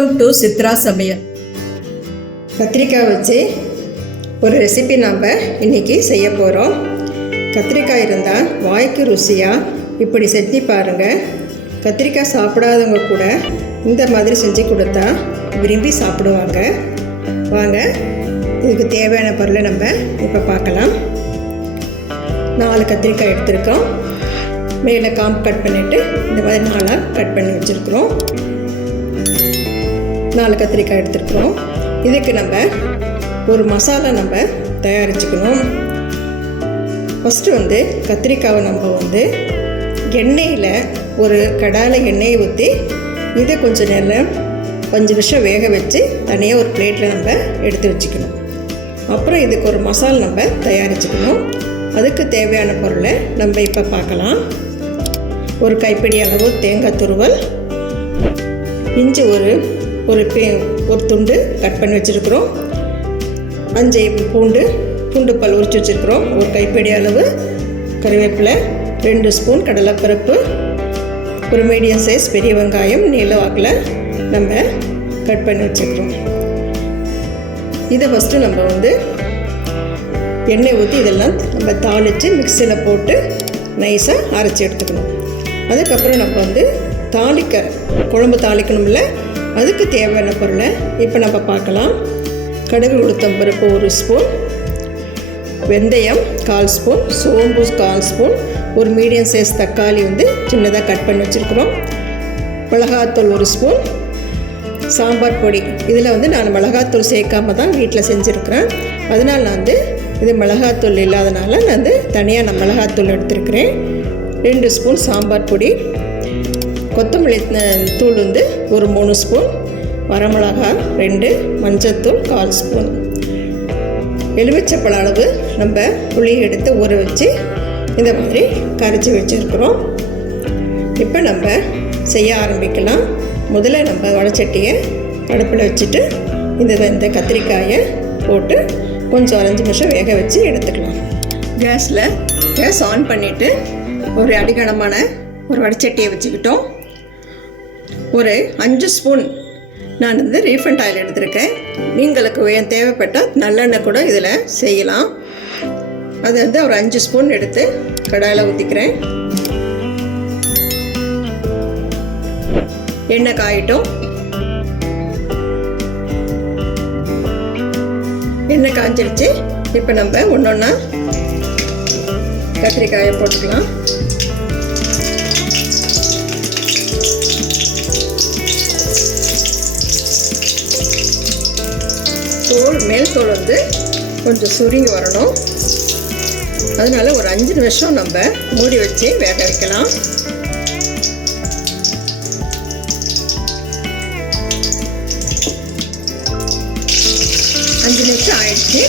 Welcome to Chitra சமையல். கத்திரிக்காய் வச்சு ஒரு ரெசிபி நாம் இன்றைக்கி செய்ய போகிறோம். கத்திரிக்காய் இருந்தால் வாய்க்கு ருசியாக இப்படி செஞ்சு பாருங்கள். கத்திரிக்காய் சாப்பிடாதவங்க கூட இந்த மாதிரி செஞ்சு கொடுத்தா விரும்பி சாப்பிடுவாங்க. வாங்க, இதுக்கு தேவையான பொருளை நம்ம இப்போ பார்க்கலாம். 4 கத்திரிக்காய் எடுத்துருக்கோம். மேலே காம்பு கட் பண்ணிவிட்டு இந்த மாதிரி 4 கட் பண்ணி வச்சுருக்குறோம். 4 கத்திரிக்காய் எடுத்துருக்குறோம். இதுக்கு நம்ம ஒரு மசாலா நம்ம தயாரிச்சுக்கணும். ஃபஸ்ட்டு கத்திரிக்காவை நம்ம எண்ணெயில் ஒரு கடாயில் எண்ணெயை ஊற்றி இதை கொஞ்சம் நேரம் 5 நிமிஷம் வேக வச்சு தனியாக ஒரு பிளேட்டில் நம்ம எடுத்து வச்சுக்கணும். அப்புறம் இதுக்கு ஒரு மசாலா நம்ம தயாரிச்சுக்கணும். அதுக்கு தேவையான பொருளை நம்ம இப்போ பார்க்கலாம். ஒரு கைப்பிடி அளவு தேங்காய் துருவல், இஞ்சி ஒரு துண்டு கட் பண்ணி வச்சுருக்குறோம். 5 பூண்டு பல் உரிச்சு வச்சுருக்குறோம். ஒரு கைப்பிடி அளவு கறிவேப்பிலை, 2 ஸ்பூன் கடலைப்பருப்பு, ஒரு மீடியம் சைஸ் பெரிய வெங்காயம் நீல வாக்கில் நம்ம கட் பண்ணி வச்சுருக்கிறோம். இதை ஃபஸ்ட்டு நம்ம எண்ணெய் ஊற்றி இதெல்லாம் நம்ம தாளித்து மிக்சியில் போட்டு நைஸாக அரைச்சி எடுத்துக்கணும். அதுக்கப்புறம் நம்ம குழம்பு தாளிக்கணும்ல, அதுக்கு தேவையான பொருளை இப்போ நம்ம பார்க்கலாம். கடுகு உளுத்தம் பருப்பு 1 ஸ்பூன், வெந்தயம் 1/4 ஸ்பூன், சோம்பு 1/4 ஸ்பூன், ஒரு மீடியம் சைஸ் தக்காளி சின்னதாக கட் பண்ணி வச்சுருக்குறோம். மிளகாத்தூள் 1 ஸ்பூன், சாம்பார் பொடி. இதில் நான் மிளகாத்தூள் சேர்க்காம தான் வீட்டில் செஞ்சுருக்கிறேன். அதனால் நான் இது மிளகாத்தூள் இல்லாதனால நான் தனியாக மிளகாத்தூள் எடுத்துருக்கிறேன். 2 ஸ்பூன் சாம்பார் பொடி, கொத்தமல்லி தூள் ஒரு 3 ஸ்பூன், வரமிளகாய் 2, மஞ்சத்தூள் 1/4 ஸ்பூன், எலுமிச்சப்பழ அளவு நம்ம புளி எடுத்து ஊற வச்சு இந்த மாதிரி கரைச்சி வச்சுருக்குறோம். இப்போ நம்ம செய்ய ஆரம்பிக்கலாம். முதல்ல நம்ம வடைச்சட்டியை அடுப்பில் வச்சுட்டு இந்த கத்திரிக்காயை போட்டு கொஞ்சம் 5 நிமிஷம் வேக வச்சு எடுத்துக்கலாம். கேஸ் ஆன் பண்ணிவிட்டு ஒரு அடிகனமான ஒரு வடைச்சட்டியை வச்சுக்கிட்டோம். ஒரு 5 ஸ்பூன் நான் ரீஃபண்ட் ஆயில் எடுத்திருக்கேன். நீங்களுக்கு தேவைப்பட்டால் நல்லெண்ணெய் கூட இதில் செய்யலாம். அது ஒரு 5 ஸ்பூன் எடுத்து கடாயில் ஊற்றிக்கிறேன். எண்ணெய் காயிட்டும். எண்ணெய் காய்ஞ்சிருச்சு. இப்போ நம்ம ஒன்றொன்னா கத்திரிக்காயை போட்டுக்கலாம். மேல் தோல் கொஞ்சம் சுருங்கி வரணும். அதனால் ஒரு 5 நிமிஷம் நம்ம மூடி வச்சு வேக வைக்கலாம். அஞ்சு நிமிஷம் ஆயிடுச்சு.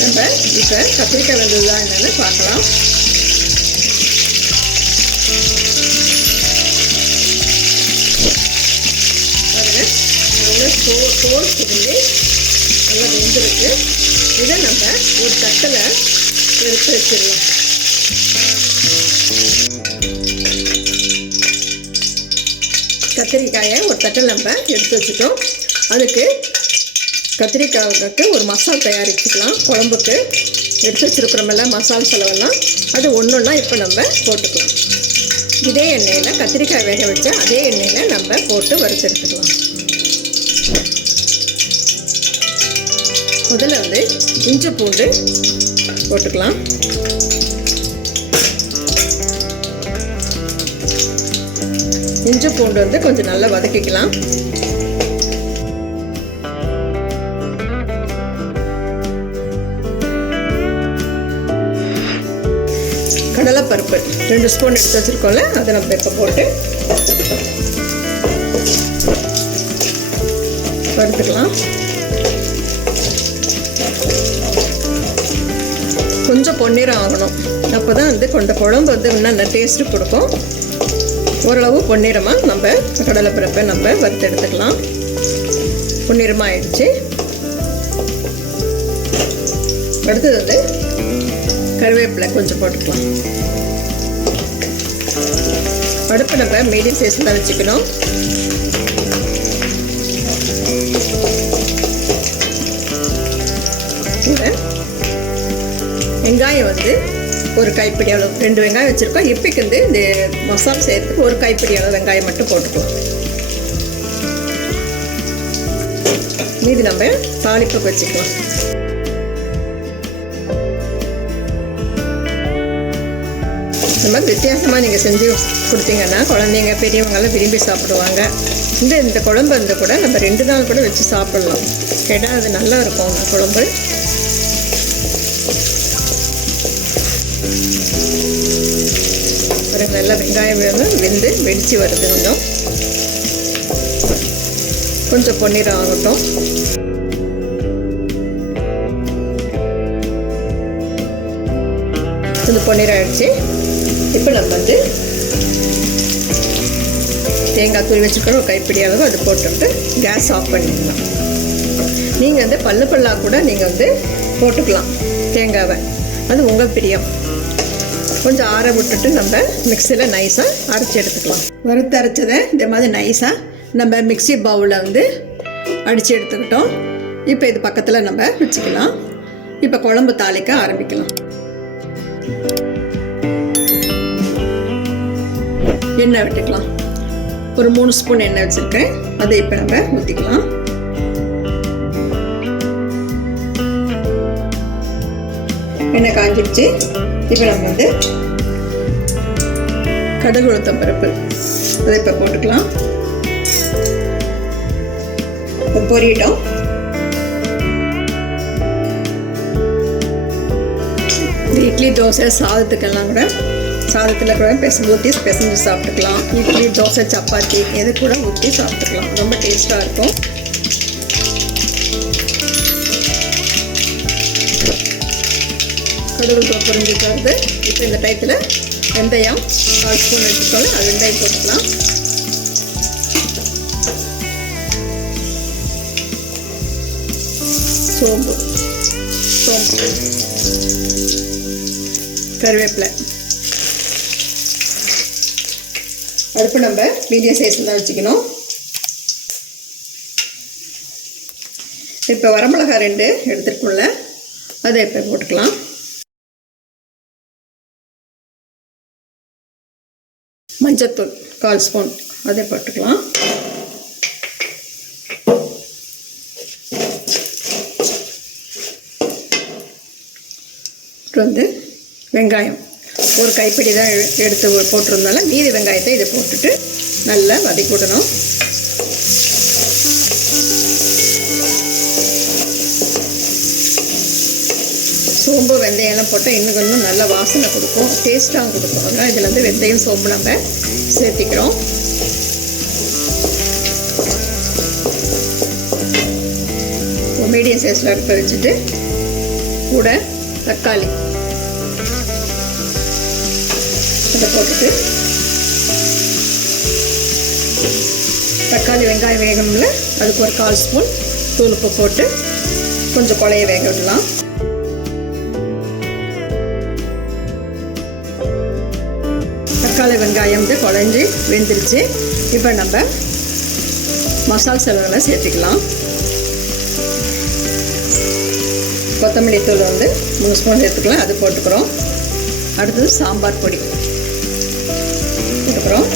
நம்ம இப்போ கத்திரிக்காய் வெந்ததா என்னன்னு பார்க்கலாம். பாருங்கள், நல்லா தோல் சுருங்கி நல்லா வெந்திருக்கு. இதை நம்ம ஒரு தட்டில் எடுத்து வச்சிடலாம். கத்திரிக்காயை ஒரு தட்டில் நம்ம எடுத்து வச்சுட்டோம். அதுக்கு கத்திரிக்காய்க்கு ஒரு மசாலா தயாரிச்சுக்கலாம். குழம்புக்கு எடுத்து வச்சுருக்கிறோம்ல மசாலா செலவெல்லாம், அது ஒன்றா இப்போ நம்ம போட்டுக்கலாம். இதே எண்ணெயில் கத்திரிக்காய் வேக வச்சா அதே எண்ணெயில் நம்ம போட்டு வறுத்தெடுத்துக்கலாம். முதல்ல இஞ்சி பூண்டு போட்டுக்கலாம். இஞ்சி பூண்டு கொஞ்சம் நல்லா வதக்கிக்கலாம். கடலைப்பருப்பு 2 ஸ்பூன் எடுத்து வச்சுருக்கோம்ல, அதை நம்ம இப்போ போட்டு வறுத்துக்கலாம். கொஞ்சம் பொன்னிறம் ஆகணும். அப்போ தான் கொண்ட குழம்பு இன்னும் நல்லா டேஸ்ட்டு கொடுக்கும். ஓரளவு பொன்னிறமாக நம்ம கடலைப்பருப்பை நம்ம வறுத்து எடுத்துக்கலாம். பொன்னிறமாக ஆயிடுச்சு. அடுத்தது கருவேப்பிலை கொஞ்சம் போட்டுக்கலாம். அடுப்பு நம்ம மீடியம் சைஸில் தான் வச்சுக்கணும். வெங்காயம் வந்து ஒரு கைப்பிடி அளவு, 2 வெங்காயம் வச்சுருக்கோம். இப்போக்கு வந்து இந்த மசாலா சேர்த்துக்கு ஒரு கைப்பிடி அளவு வெங்காயம் மட்டும் போட்டுக்கலாம். மீதி நம்ம தாளிப்புக்கு வச்சுக்கலாம். இந்த மாதிரி வித்தியாசமாக நீங்கள் செஞ்சு கொடுத்தீங்கன்னா குழந்தைங்க பெரியவங்கெல்லாம் விரும்பி சாப்பிடுவாங்க. இந்த குழம்பு வந்து கூட நம்ம 2 நாள் கூட வச்சு சாப்பிட்லாம். கேட்டால் அது நல்லா இருக்கும் அந்த குழம்பு. ஒரு நல்ல வெங்காயம் வெடித்து வருது. கொஞ்சம் பொன்னிறம் ஆகட்டும். கொஞ்சம் பொன்னிறம் ஆகிடுச்சு. இப்போ நம்ம வந்து தேங்காய் தூள் வச்சுக்கிற ஒரு கைப்பிடி அளவு அது போட்டுட்டு கேஸ் ஆஃப் பண்ணிடலாம். நீங்கள் வந்து பல்லாக கூட நீங்கள் வந்து போட்டுக்கலாம் தேங்காவை, அது உங்கள் பிரியம். கொஞ்சம் ஆற விட்டுட்டு நம்ம மிக்சியில் நைஸாக அரைச்சி எடுத்துக்கலாம். வறுத்து அரைச்சதை இந்த மாதிரி நைஸாக நம்ம மிக்சி பவுலில் வந்து அடித்து எடுத்துக்கிட்டோம். இப்போ இது பக்கத்தில் நம்ம வச்சுக்கலாம். இப்போ குழம்பு தாளிக்க ஆரம்பிக்கலாம். எண்ணெய் விட்டுக்கலாம். ஒரு 3 ஸ்பூன் எண்ணெய் வச்சுருக்கேன். அதை இப்போ நம்ம ஊற்றிக்கலாம். எண்ணெய் காஞ்சிடுச்சு. இப்போ நம்ம வந்து கடுகு உளுத்தம் பருப்பு அதை இப்போ போட்டுக்கலாம். பொரியட்டும். இட்லி தோசை சாதத்துக்கெல்லாம் கூட சாதத்தில் கூட ஊற்றி பிசைஞ்சு சாப்பிட்டுக்கலாம். இட்லி தோசை சப்பாத்தி எது கூட ஊற்றி சாப்பிட்டுக்கலாம். ரொம்ப டேஸ்ட்டாக இருக்கும். கடுகு பொரிஞ்சிட்டு வருது. இப்போ இந்த டயத்தில் வெந்தயம் 1 ஸ்பூன் எடுத்துக்கோங்க. அது வெந்தயம் போட்டுக்கலாம். சோம்பு கருவேப்பிலை. அடுப்பு நம்ம மீடியம் சைஸில் தான் வச்சுக்கணும். இப்போ வரமிளகாய் 2 எடுத்துருக்கோம்ல, அதை இப்போ போட்டுக்கலாம். மஞ்சத்தூள் 1/4 ஸ்பூன் அதை போட்டுக்கலாம். வந்து வெங்காயம் ஒரு கைப்பிடி தான் எடுத்து போட்டிருந்தாலும் மீதி வெங்காயத்தை இதை போட்டுட்டு நல்லா வதக்கி விடணும். சோம்பு வெந்தயம்லாம் போட்டால் இன்னும் கொஞ்சம் நல்ல வாசனை கொடுக்கும், டேஸ்ட்டாகவும் கொடுக்கும். அதனால் இதில் வந்து வெந்தயம் சோம்பு நம்ம சேர்த்திக்கிறோம். மீடியம் சைஸில் அடுப்பை வச்சுட்டு கூட தக்காளி அதை போட்டுட்டு தக்காளி வெங்காயம் வேகணும்ல அதுக்கு ஒரு 1/4 ஸ்பூன் தூளுப்பு போட்டு கொஞ்சம் குழைய வேக விடலாம். தக்காளி வெங்காயம் வந்து குழஞ்சி வெந்துருச்சு. இப்போ நம்ம மசாலா செலவுகளை சேர்த்துக்கலாம். கொத்தமல்லி தூள் வந்து 3 ஸ்பூன் சேர்த்துக்கலாம், அது போட்டுக்கிறோம். அடுத்தது சாம்பார் பொடி போட்டுக்கிறோம்.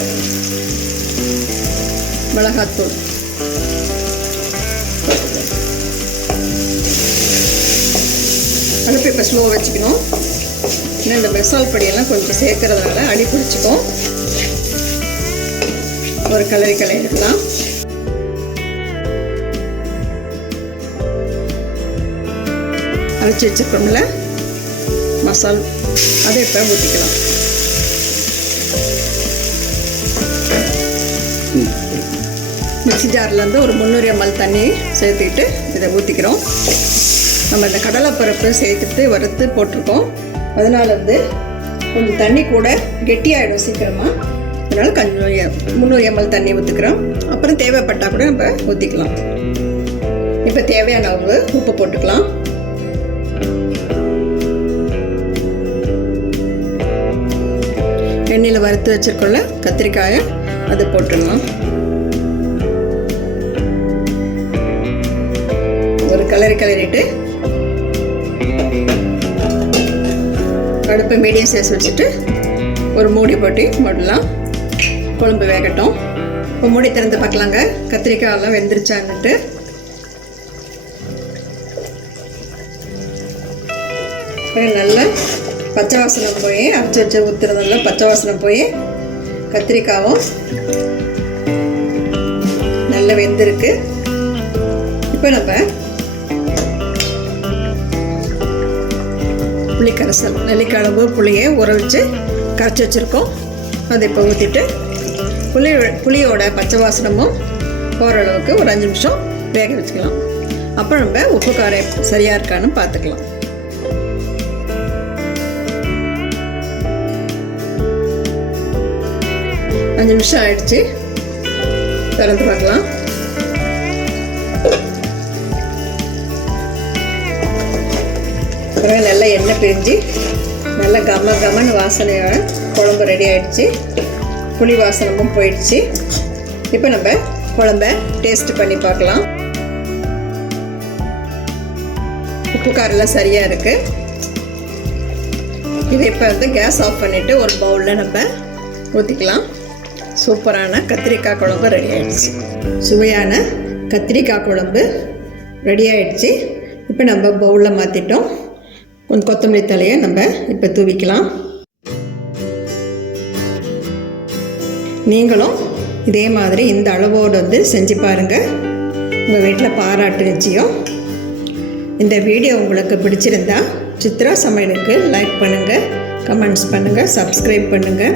மிளகாத்தூள் அடுப்பு இப்போ ஸ்லோ வச்சுக்கணும். இன்னும் இந்த மசால் பொடியெல்லாம் கொஞ்சம் சேர்க்கறதுனால அடி பிடிச்சிக்கும். ஒரு கிளறிக்கலாம். அரைச்சி வச்சுருக்கோம்ல மசால் அதை இப்போ ஊற்றிக்கலாம். மிக்ஸி ஜார்லேருந்து ஒரு 300 ml தண்ணி சேர்த்துக்கிட்டு இதை ஊற்றிக்கிறோம். நம்ம இந்த கடலைப்பருப்பு சேர்த்துட்டு வறுத்து போட்டிருக்கோம். அதனால் வந்து கொஞ்சம் தண்ணி கூட கெட்டியாகிடும் சீக்கிரமாக. அதனால் கொஞ்சம் 300 ml தண்ணி ஊற்றிக்கிறோம். அப்புறம் தேவைப்பட்டால் கூட நம்ம ஊற்றிக்கலாம். இப்போ தேவையான அளவு உப்பு போட்டுக்கலாம். எண்ணெயில் வறுத்து வச்சுருக்கோம்ல கத்திரிக்காயை அதை போட்டுடலாம். ஒரு கிளறிட்டு அடுப்பை மீடியம் சைஸ் வச்சுட்டு ஒரு மூடி போட்டு மூடலாம். குழம்பு வேகட்டும். இப்போ மூடி திறந்து பார்க்கலாங்க கத்திரிக்காயெல்லாம் வெந்துருச்சான்னுட்டு. நல்லா பச்சை வாசனை போய் அரைச்சி வச்சு ஊற்றுறதுல பச்சை வாசனை போய் கத்திரிக்காயும் நல்லா வெந்திருக்கு. இப்போ நம்ம புளி கரைசல் நெல்லிக்காய் புளியை ஊற வச்சு கரைச்சி வச்சுருக்கோம். அதை இப்போ ஊற்றிட்டு புளியோட பச்சை வாசனமும் போகிற அளவுக்கு ஒரு 5 நிமிஷம் வேக வச்சுக்கலாம். அப்புறம் நம்ம உப்பு காரம் சரியாக இருக்கான்னு பார்த்துக்கலாம். அஞ்சு நிமிஷம் ஆயிடுச்சு. திறந்து பார்க்கலாம். அப்புறம் நல்லா எண்ணெய் பிரிஞ்சு நல்லா கமன்னு வாசனையோட குழம்பு ரெடி ஆகிடுச்சு. புளி வாசனமும் போயிடுச்சு. இப்போ நம்ம குழம்ப டேஸ்ட் பண்ணி பார்க்கலாம். உப்பு காரெல்லாம் சரியாக இருக்குது. இதை இப்போ கேஸ் ஆஃப் பண்ணிவிட்டு ஒரு பவுலில் நம்ம ஊற்றிக்கலாம். சூப்பரான கத்திரிக்காய் குழம்பு ரெடி ஆகிடுச்சு. சுவையான கத்திரிக்காய் குழம்பு ரெடி ஆகிடுச்சு. இப்போ நம்ம பவுலில் மாற்றிட்டோம். கொஞ்சம் கொத்தமல்லி தலையை நம்ம இப்போ தூவிக்கலாம். நீங்களும் இதே மாதிரி இந்த அளவோடு செஞ்சு பாருங்கள். உங்கள் வீட்டில் பாராட்டு நிச்சயம். இந்த வீடியோ உங்களுக்கு பிடிச்சிருந்தா சித்ரா சமையலுக்கு லைக் பண்ணுங்கள், கமெண்ட்ஸ் பண்ணுங்கள், சப்ஸ்கிரைப் பண்ணுங்கள்.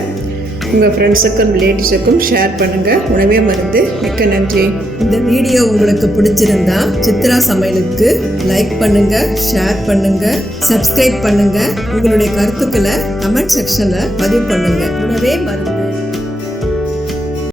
உங்கள் ஃப்ரெண்ட்ஸுக்கும் ரிலேட்டிவ்ஸுக்கும் ஷேர் பண்ணுங்கள். உணவே மருந்து. மிக்க நன்றி. இந்த வீடியோ உங்களுக்கு பிடிச்சிருந்தா சித்ரா சமையலுக்கு லைக் பண்ணுங்கள், ஷேர் பண்ணுங்கள், சப்ஸ்கிரைப் பண்ணுங்கள். உங்களுடைய கருத்துக்களை கமெண்ட் செக்ஷனில் பதிவு பண்ணுங்கள். உணவே மருந்து.